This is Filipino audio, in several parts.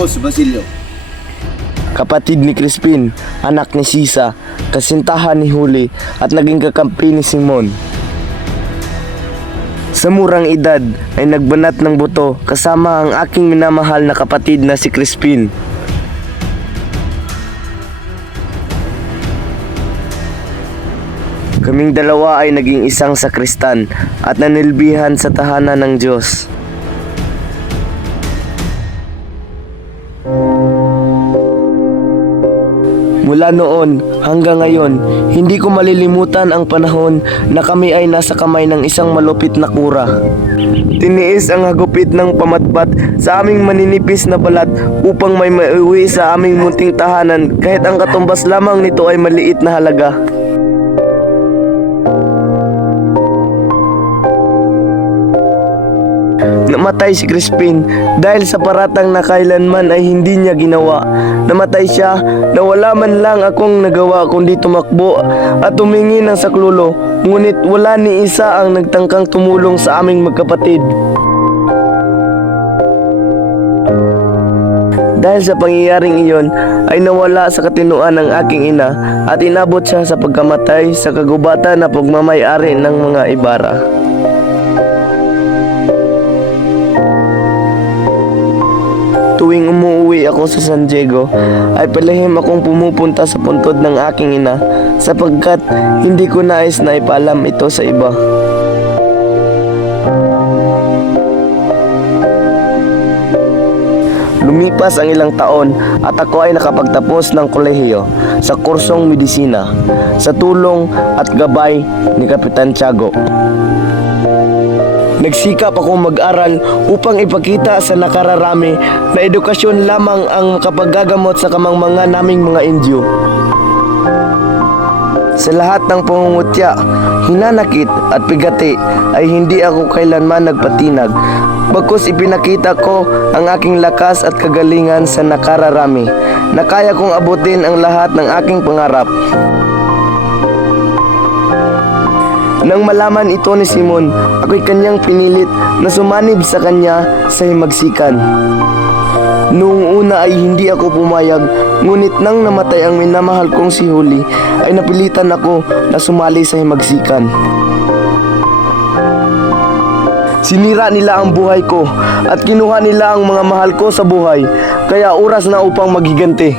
Ako si Basilio. Kapatid ni Crispin, anak ni Sisa, kasintahan ni Huli at naging kakampi ni Simon. Sa murang edad ay nagbanat ng buto kasama ang aking minamahal na kapatid na si Crispin. Kaming dalawa ay naging isang sakristan at nanilbihan sa tahanan ng Diyos. Mula noon hanggang ngayon, hindi ko malilimutan ang panahon na kami ay nasa kamay ng isang malupit na kura. Tiniis ang hagupit ng pamatbat sa aming maninipis na balat upang may maiuwi sa aming munting tahanan kahit ang katumbas lamang nito ay maliit na halaga. Namatay si Crispin dahil sa paratang na kailanman ay hindi niya ginawa. Namatay siya na wala man lang akong nagawa kundi tumakbo at humingi ng saklulo. Ngunit wala ni isa ang nagtangkang tumulong sa aming magkapatid. Dahil sa pangyayaring iyon ay nawala sa katinuan ng aking ina at inabot siya sa pagkamatay sa kagubatan na pagmamay-ari ng mga Ibarra. Tuwing umuwi ako sa San Diego, ay palihim akong pumupunta sa puntod ng aking ina sapagkat hindi ko nais na ipaalam ito sa iba. Lumipas ang ilang taon at ako ay nakapagtapos ng kolehiyo sa kursong medisina sa tulong at gabay ni Kapitan Tiago. Nagsikap akong mag-aral upang ipakita sa nakararami na edukasyon lamang ang makapaggagamot sa kamangmanga naming mga Indyo. Sa lahat ng pangungutya, hinanakit at pigati ay hindi ako kailanman nagpatinag. Bagkus ipinakita ko ang aking lakas at kagalingan sa nakararami na kaya kong abutin ang lahat ng aking pangarap. Nang malaman ito ni Simon, ako'y kanyang pinilit na sumanib sa kanya sa himagsikan. Noong una ay hindi ako pumayag, ngunit nang namatay ang minamahal kong si Huli, ay napilitan ako na sumali sa himagsikan. Sinira nila ang buhay ko at kinuha nila ang mga mahal ko sa buhay, kaya oras na upang maghiganti.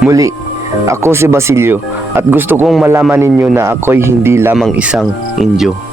Muli, ako si Basilio at gusto kong malaman ninyo na ako'y hindi lamang isang Indyo.